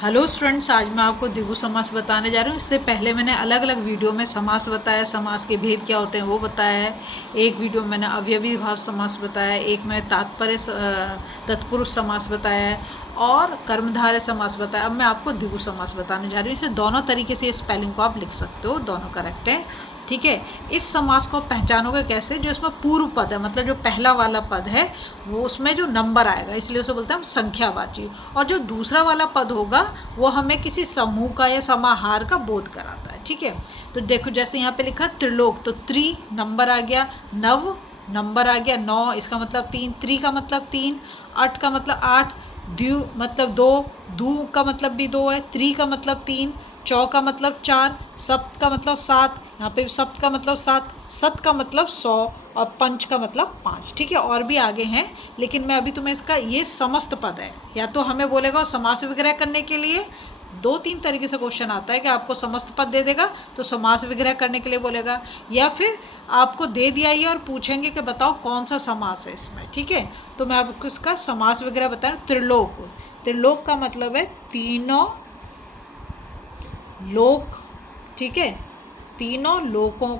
Hello students, आज मैं आपको द्विगु समास बताने जा रही हूँ। इससे पहले मैंने अलग अलग वीडियो में समास बताया, समास के भेद क्या होते हैं वो बताया है। एक वीडियो में मैंने अवयवी भाव समास बताया है, एक में तात्पर्य तत्पुरुष समास बताया है और कर्मधारय समास बताया। अब मैं आपको द्विगु समास बताने जा रही हूँ। इसे दोनों तरीके से स्पेलिंग को आप लिख सकते हो, दोनों करेक्ट है। ठीक है, इस समास को पहचानोगे कैसे? जो इसमें पूर्व पद है, मतलब जो पहला वाला पद है वो उसमें जो नंबर आएगा, इसलिए उसे बोलते हैं हम संख्यावाची। और जो दूसरा वाला पद होगा वो हमें किसी समूह का या समाहार का बोध कराता है। ठीक है, तो देखो जैसे यहाँ पे लिखा त्रिलोक, तो त्रि नंबर आ गया, नव नंबर आ गया, 9 इसका मतलब 3, त्रि का मतलब 3, अठ का मतलब 8, द्यु मतलब 2, दू का मतलब भी 2 है, त्रि का मतलब 3, चौ का मतलब 4, सप्त का मतलब 7, यहाँ पे सप्त का मतलब 7, सत का मतलब 100 और पंच का मतलब 5। ठीक है, और भी आगे हैं, लेकिन मैं अभी तुम्हें इसका ये समस्त पद है। या तो हमें बोलेगा समास विग्रह करने के लिए 2-3 तरीके से क्वेश्चन आता है कि आपको समस्त पद दे देगा तो समास विग्रह करने के लिए बोलेगा, या फिर आपको दे दिया ही और पूछेंगे कि बताओ कौन सा समास है इसमें। ठीक है, तो मैं आपको इसका समास विग्रह बता रहा हूँ। त्रिलोक, त्रिलोक का मतलब है तीनों लोक। ठीक है, तीनों लोकों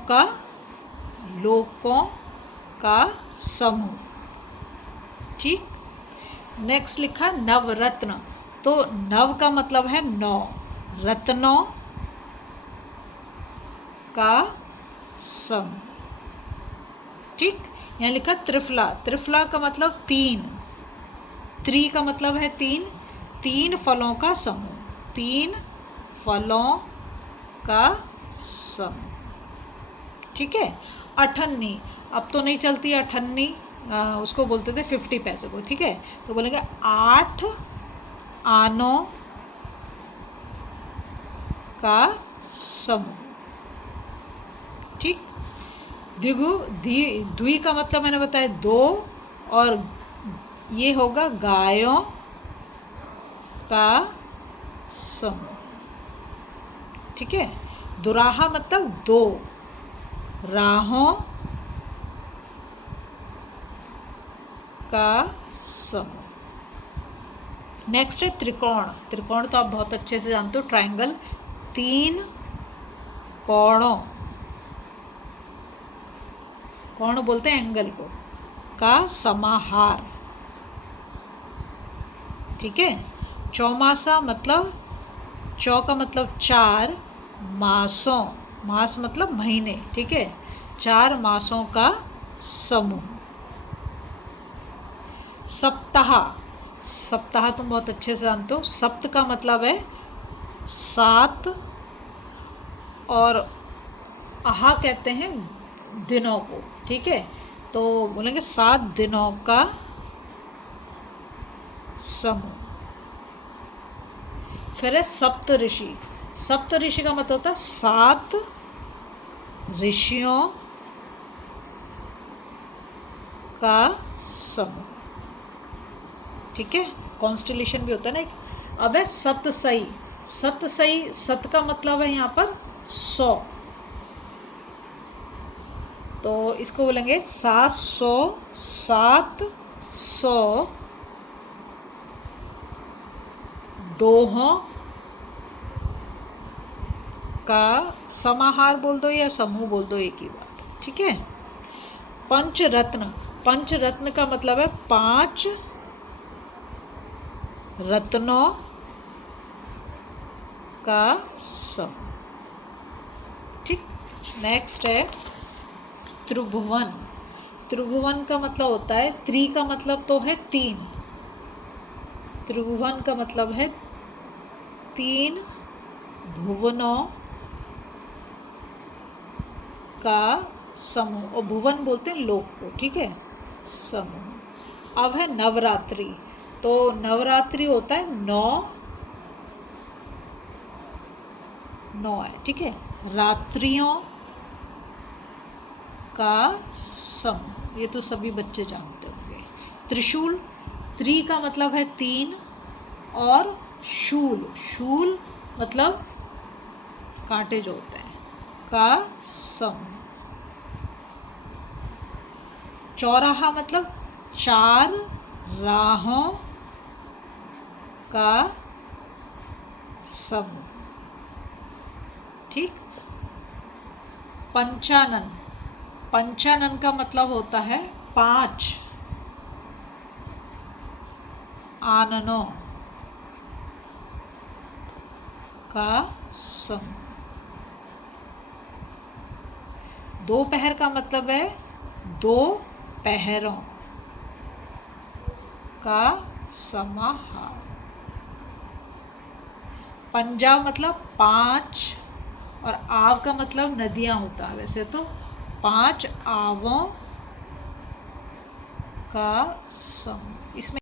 का समूह। ठीक, नेक्स्ट लिखा नवरत्न, तो नव का मतलब है 9, रत्नों का समूह। ठीक, यहाँ लिखा त्रिफला, त्रिफला का मतलब 3, त्रि का मतलब है 3, 3 फलों का समूह, 3 फलों का समूह। ठीक है, अठन्नी, अब तो नहीं चलती अठन्नी, उसको बोलते थे 50 पैसे को। ठीक है, तो बोलेंगे 8 आनों का समूह। ठीक, द्विगु, द्वि का मतलब मैंने बताया 2, और ये होगा गायों का समूह। ठीक है, दुराहा मतलब 2, राहों का समूह। नेक्स्ट है त्रिकोण, त्रिकोण तो आप बहुत अच्छे से जानते हो, ट्रायंगल, 3 कोणों, कोण बोलते हैं एंगल को, का समाहार। ठीक है, चौमासा मतलब, चौ का मतलब 4, मासों, मास मतलब महीने। ठीक है, 4 मासों का समूह। सप्ताह, सप्ताह तुम बहुत अच्छे से जानते हो, सप्त का मतलब है 7, और आहा कहते हैं दिनों को। ठीक है, तो बोलेंगे 7 दिनों का समूह। फिर है सप्त ऋषि, सप्त ऋषि का मतलब होता है 7 ऋषियों का समूह। ठीक है, कॉन्स्टलेशन भी होता है ना एक। अब है सतसई, सतसई, सत का मतलब है यहाँ पर 100, तो इसको बोलेंगे 700, 700 दोहों का समाहार बोल दो या समूह बोल दो, एक ही बात है। ठीक है, पंचरत्न, पंचरत्न का मतलब है 5 रत्नों का समूह। ठीक, नेक्स्ट है त्रिभुवन, त्रिभुवन का मतलब होता है, त्रि का मतलब तो है 3, त्रिभुवन का मतलब है 3 भुवनों का समूह, और भुवन बोलते हैं लोक को। ठीक है, समूह। अब है नवरात्रि, तो नवरात्रि होता है 9 है। ठीक है, रात्रियों का समूह, ये तो सभी बच्चे जानते होंगे। त्रिशूल, त्रि का मतलब है 3, और शूल, शूल मतलब कांटे जो होते हैं, का समूह। चौराहा मतलब 4 राहों का समूह। ठीक। पंचानन, पंचानन का मतलब होता है 5 आननों का समूह। दोपहर का मतलब है 2 पहरों का समाहार। पंजाब मतलब 5 और आव का मतलब नदियाँ होता है, वैसे तो 5 आवों का समूह। इसमें